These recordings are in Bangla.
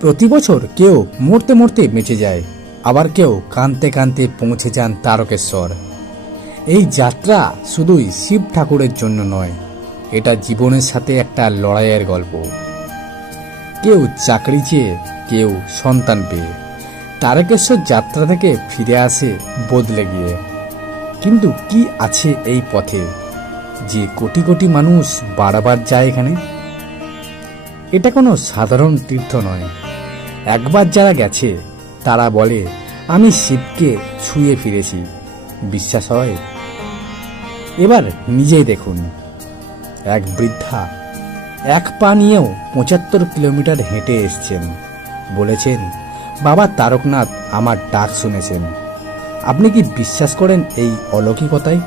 প্রতি বছর কেউ মরতে মরতে বেঁচে যায়। আবার কেউ কানতে কানতে পৌঁছে যান তারকেশ্বর। এই যাত্রা শুধুই শিব ঠাকুরের জন্য নয়, এটা জীবনের সাথে একটা লড়াইয়ের গল্প। কেউ চাকরি চেয়ে, কেউ সন্তান পেয়ে, তারকেশ্বর যাত্রা থেকে ফিরে আসে বদলে গিয়ে। কিন্তু কি আছে এই পথে? যে কোটি কোটি মানুষ বারবার যায় এখানে? এটা কোনো সাধারণ তীর্থ নয়। একবার যারা গেছে, তারা বলে, আমি শিবকে ছুঁয়ে ফিরেছি। বিশ্বাস হয়? এবার নিজেই দেখুন, এক বৃদ্ধা এক পা নিয়েও পঁচাত্তর কিলোমিটার হেঁটে এসছেন। বলেছেন, বাবা তারকনাথ আমার ডাক শুনেছেন। আপনি কি বিশ্বাস করেন এই অলৌকিকতায়?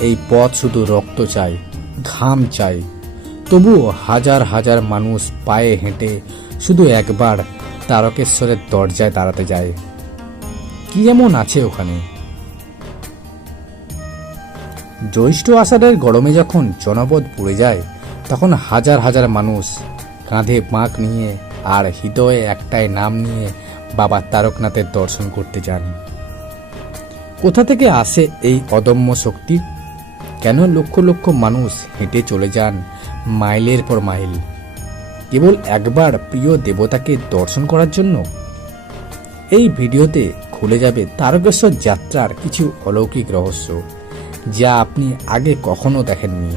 এই পথ শুধু রক্ত চাই ঘাম চাই তবুও হাজার হাজার মানুষ পায়ে হেঁটে শুধু একবার তারকেশ্বরের দরজায় দাঁড়াতে যায়। কি এমন আছে ওখানে? জ্যৈষ্ঠ আষাঢ়ের গরমে যখন জনপদ পুড়ে যায়, তখন হাজার হাজার মানুষ কাঁধে বাঁক নিয়ে আর হৃদয়ে একটাই নাম নিয়ে বাবা তারকনাথের দর্শন করতে যান। কোথা থেকে আসে এই অদম্য শক্তি? কেন লক্ষ লক্ষ মানুষ হেঁটে চলে যান মাইলের পর মাইল। কেবল একবার প্রিয় দেবতাকে দর্শন করার জন্য? এই ভিডিওতে খুলে যাবে তারকেশ্বর যাত্রার কিছু অলৌকিক রহস্য, যা আপনি আগে কখনো দেখেননি।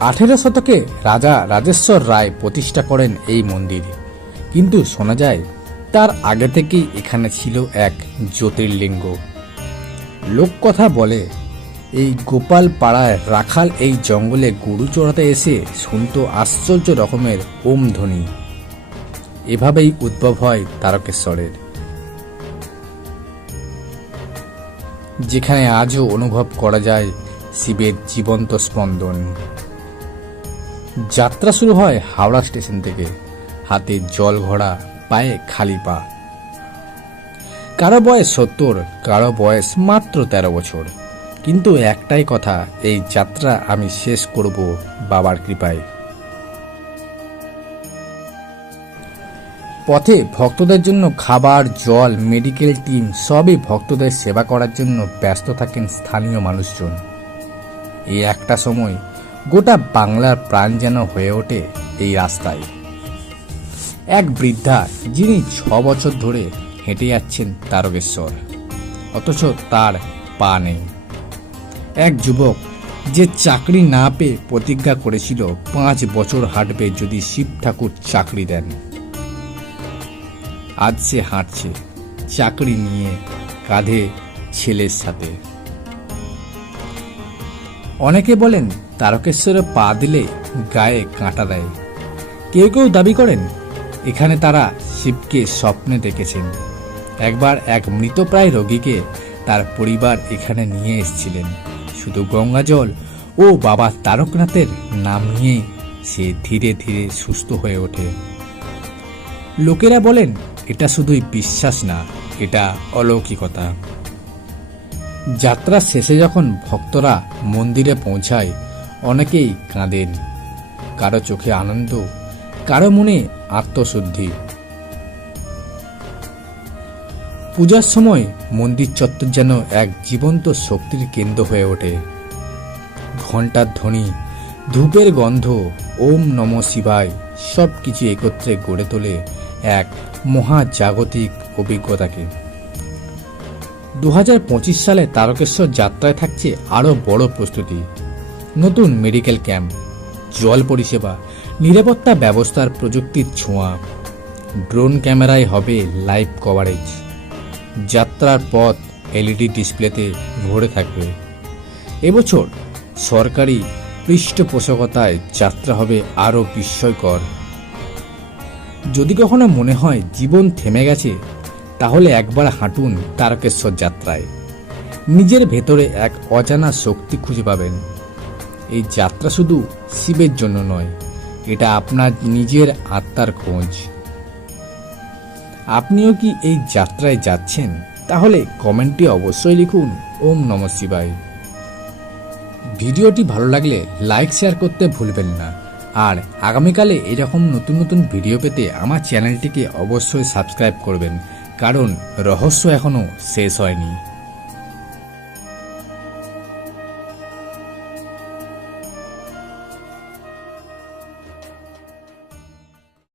আঠেরো শতকে রাজা রাজেশ্বর রায় প্রতিষ্ঠা করেন এই মন্দির। কিন্তু শোনা যায়, তার আগে থেকেই এখানে ছিল এক জ্যোতির্লিঙ্গ। লোককথা বলে এই গোপাল পাড়ায় রাখাল এই জঙ্গলে গরু চড়াতে এসে শুনত আশ্চর্য রকমের ওম ধ্বনি এভাবেই উদ্ভব হয় তারকেশ্বরের। যেখানে আজও অনুভব করা যায় শিবের জীবন্ত স্পন্দন। যাত্রা শুরু হয় হাওড়া স্টেশন থেকে। হাতে জল ঘোড়া পায়ে খালি পা। কারও বয়স সত্তর, কারও বয়স মাত্র তেরো বছর। কিন্তু একটাই কথা, এই যাত্রা আমি শেষ করব বাবার কৃপায়। পথে ভক্তদের জন্য খাবার, জল মেডিকেল টিম সবই ভক্তদের সেবা করার জন্য ব্যস্ত থাকেন স্থানীয় মানুষজন। এই একটা সময় গোটা বাংলার প্রাণ যেন হয়ে ওঠে এই রাস্তায়। এক বৃদ্ধা যিনি ছ বছর ধরে হেঁটে যাচ্ছেন তারকেশ্বর, অথচ তার পা নেই। এক যুবক যে চাকরি না পেয়ে প্রতিজ্ঞা করেছিল পাঁচ বছর হাঁটবে যদি শিব ঠাকুর চাকরি দেন। আজ সে হাঁটছে, চাকরি নিয়ে কাঁধে ছেলের সাথে। অনেকে বলেন, তারকেশ্বরে পা দিলে গায়ে কাঁটা দেয়। কেউ কেউ দাবি করেন, এখানে তারা শিবকে স্বপ্নে দেখেছেন। একবার এক মৃতপ্রায় রোগীকে তার পরিবার এখানে নিয়ে এসেছিলেন। শুধু গঙ্গা জল ও বাবা তারকনাথের নাম নিয়ে সে ধীরে ধীরে সুস্থ হয়ে ওঠে। লোকেরা বলেন, এটা শুধুই বিশ্বাস না, এটা অলৌকিকতা। যাত্রা শেষে যখন ভক্তরা মন্দিরে পৌঁছায়, অনেকেই কাঁদেন। কারও চোখে আনন্দ, কারও মনে আত্মশুদ্ধি। পূজার সময় মন্দির চত্বর যেন এক জীবন্ত শক্তির কেন্দ্র হয়ে ওঠে। ঘণ্টার ধ্বনি, ধূপের গন্ধ, ওম নম শিবায় সব কিছু একত্রে গড়ে তোলে এক মহাজাগতিক অভিজ্ঞতাকে। দু হাজার পঁচিশ সালে তারকেশ্বর যাত্রায় থাকছে আরও বড় প্রস্তুতি। নতুন মেডিকেল ক্যাম্প, জল পরিষেবা, নিরাপত্তা ব্যবস্থার প্রযুক্তির ছোঁয়া। ড্রোন ক্যামেরায় হবে লাইভ কভারেজ। যাত্রার পথ এলইডি ডিসপ্লেতে ভরে থাকবে। এবছর সরকারি পৃষ্ঠপোষকতায় যাত্রা হবে আরও বিস্ময়কর। যদি কখনো মনে হয় জীবন থেমে গেছে, তাহলে একবার হাঁটুন তারকেশ্বর যাত্রায়। নিজের ভেতরে এক অজানা শক্তি খুঁজে পাবেন। এই যাত্রা শুধু শিবের জন্য নয়, এটা আপনার নিজের আত্মার খোঁজ। আপনিও কি এই যাত্রায় যাচ্ছেন? তাহলে কমেন্টটি অবশ্যই লিখুন। ওম নম শিবায়। ভিডিওটি ভালো লাগলে লাইক, শেয়ার করতে ভুলবেন না। আর আগামীকালে এরকম নতুন নতুন ভিডিও পেতে আমার চ্যানেলটিকে অবশ্যই সাবস্ক্রাইব করবেন। কারণ রহস্য এখনও শেষ হয়নি।